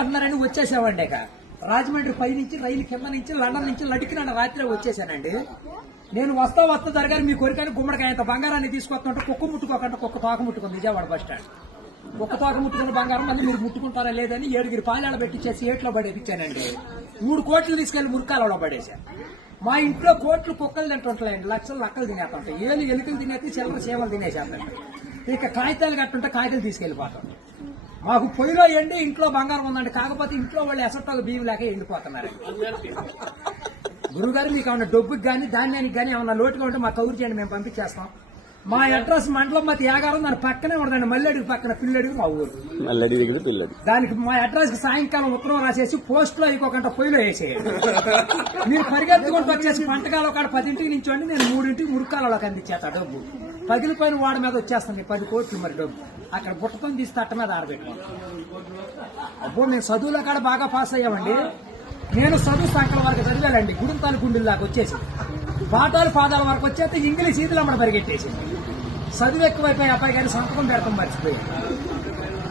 అంటున్నారని వచ్చేసామండి. ఇక రాజమండ్రి పై నుంచి రైలు కింద నుంచి లండన్ నుంచి లడికిన రాత్రి వచ్చేసానండి. నేను వస్తా జరగాలి మీ కోరికని గుమ్మడికాయ అంత బంగారాన్ని తీసుకొస్తుంటే కుక్క ముట్టుకోకుండా కుక్క తోక ముట్టుకుంది విజయవాడ బస్ స్టాండ్. కుక్క తోక ముట్టుకున్న బంగారం మళ్ళీ మీరు ముట్టుకుంటారా లేదని 7 పాలాడ పెట్టించేసి ఏట్లో పడేపించానండి. 3 కోట్లు తీసుకెళ్లి మురికాలలో పడేశాను. మా ఇంట్లో కోట్లు కుక్కలు తింటుంటాయండి, లక్షలు లక్కలు తినేస్తుంటాయి, ఎలుకలు తినేసి చిల్లర సేవలు తినేసేస్తాయి. ఇక కాగితాలు కట్టుంటే కాగితాలు తీసుకెళ్లిపోతాం. మాకు పొయ్యిలో ఎండి ఇంట్లో బంగారం ఉందండి, కాకపోతే ఇంట్లో వాళ్ళు ఎసట్టాలు బియ్యం లేక ఎండిపోతున్నారు. గురుగారు మీకు ఏమన్నా డబ్బుకి కానీ ధాన్యానికి కానీ ఏమన్నా లోటుగా ఉంటే మాకు కౌరు చేయండి, మేము పంపించేస్తాం. మా అడ్రస్ మండలం మధ్య యాగారం, దాని పక్కనే ఉండదండి, మల్లెడికి పక్కన పిల్లడికి మా ఊరు. దానికి మా అడ్రస్ కి సాయంకాలం ఉత్తరం రాసేసి పోస్ట్ లో ఇంకొకంట పొయ్యిలో వేసేయండి. మీరు పరిగెత్తుకుంటూ వచ్చేసి పంటకాల ఒక 10ంటికి నుంచోండి, నేను 3ంటికి మురికాలలోకి అందించేస్తా డబ్బు. పగిలిపోయిన వాడి మీద వచ్చేస్తాను 10 కోట్లు మరి డబ్బు. అక్కడ బుట్టతో తీసి తట్ట మీద ఆడబెట్టాను. అబ్బో మేము చదువులో కాడ బాగా పాస్ అయ్యామండి. నేను చదువు సంకల వరకు చదివానండి, గుడింతాలు గుండెల్లాగా వచ్చేసి పాఠాలు పాదాల వరకు వచ్చేస్తే ఇంగ్లీష్ ఈదులు అమ్మడ పరిగెట్టేసింది. చదువు ఎక్కువైపోయి అబ్బాయి గారి సంతకం పెడతాం మర్చిపోయి.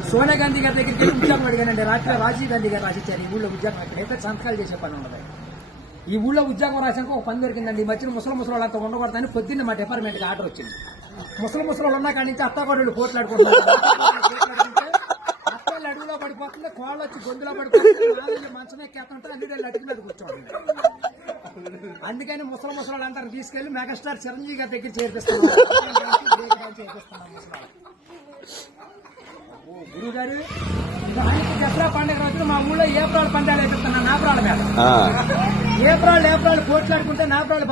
సోనియా గాంధీ గారి దగ్గరికి వెళ్ళి ఉద్యోగం అడిగానండి. రాత్రి రాజీవ్ గాంధీ గారు రాసిచ్చారు ఈ ఊళ్ళో ఉద్యోగం. ఎక్కడైతే సంతకాలు చేసే పని ఉండదు. ఈ ఊళ్ళో ఉద్యోగం రాసాక ఒక పని దొరికిందండి. ఈ మధ్యన ముసలి వాళ్ళంతా ఉండకూడదని పొద్దున్న మా డిపార్ట్మెంట్కి ఆర్డర్ వచ్చింది. ముసలి వాళ్ళు ఉన్న కాడి నుంచి అత్తాకోడళ్ళు పోట్లాడుకుంటున్నారు. అత్తలు అడుగులో పడిపోతుంది, కోళ్ళు వచ్చి గొంతులో పడిపోతుంది, మంచం ఎక్కేస్తుంటే అల్లుడు అడుగు మీద కూర్చోండి. అందుకని ముసలి వాళ్ళంతా తీసుకెళ్లి మెగాస్టార్ చిరంజీవి గారి దగ్గర చేర్పిస్తున్నాం. గురువు గారు దానికి దసరా పండుగ రోజున మా ఊళ్ళో ఏప్రాల్ పందాలు వేపిస్తున్నాను. నాపరాల మీద ఏప్రాల్ పోట్లాడుకుంటే నాపరాలు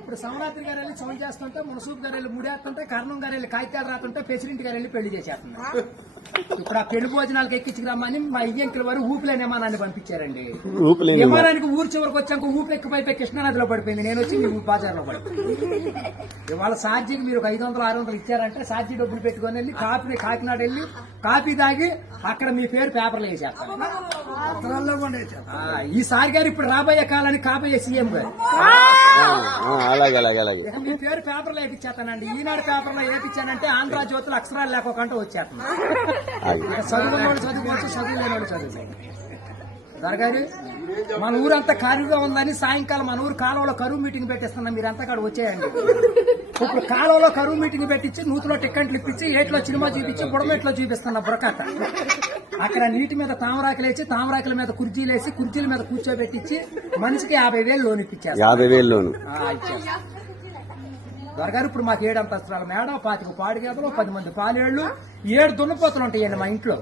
ఇప్పుడు సమరాత్రి గారు వెళ్ళి సౌండ్ చేస్తుంటే, మునసూపు గారు వెళ్ళి ముడేస్తుంటే, కర్ణం గారు వెళ్ళి కాగితాలు రాతుంటే, ప్రెసిడెంట్ గారు వెళ్ళి పెళ్లి చేసేస్తున్నారు. ఇప్పుడు ఆ పెళ్లి భోజనాలకు ఎక్కించుకురమ్మని మా ఇయ్యంకుల వారు ఊపిలేని విమానాన్ని పంపించారండి. విమానానికి ఊరు చివరికి వచ్చాక ఊపి ఎక్కిపోయి కృష్ణానదిలో పడిపోయింది. నేను వచ్చి మీ బాజార్లో పడిపోయింది. ఇవాళ ఛార్జీకి మీరు 500-600 ఇచ్చారంటే ఛార్జీ డబ్బులు పెట్టుకుని వెళ్ళి కాకినాడ వెళ్ళి కాఫీ తాగి అక్కడ మీ పేరు పేపర్లో వేసేస్తారు. ఈసారి గారు ఇప్పుడు రాబోయే కాలానికి కాబోయే సీఎం గారు మీ పేరు పేపర్లో వేపించేస్తానండి. ఈనాడు పేపర్లో వేపించానంటే ఆంధ్ర జ్యోతులు అక్షరాలు లేకోకుండా వచ్చేస్తున్నాను. చదువుకున్నోడు చదువుకోవచ్చు, చదువు లేనివాడు చదువుతాయి. దొరగారు మన ఊరంతా ఖాళీగా ఉందని సాయంకాలం మన ఊరు కాలువలో కరువు మీటింగ్ పెట్టిస్తున్నాం. మీరంతా కాడ వచ్చేయండి. ఇప్పుడు కాలువలో కరువు మీటింగ్ పెట్టించి నూతులో టిక్కెట్లు ఇప్పించి ఏట్లో సినిమా చూపించి బుడమెట్లో చూపిస్తున్నా బుడకట్ట. అక్కడ నీటి మీద తామరాకులు వేసి తామరాకుల మీద కుర్చీలు వేసి కుర్చీల మీద కూర్చోబెట్టించి మనిషికి 50,000 లోన్ ఇప్పించారు. 50,000 లోన్ దొరగారు ఇప్పుడు మాకు 7 అంతస్తుల మేడ, 25 పాడిగేదలు, 10 మంది పాలేళ్లు, 7 దున్నపోతులు ఉంటాయండి మా ఇంట్లో.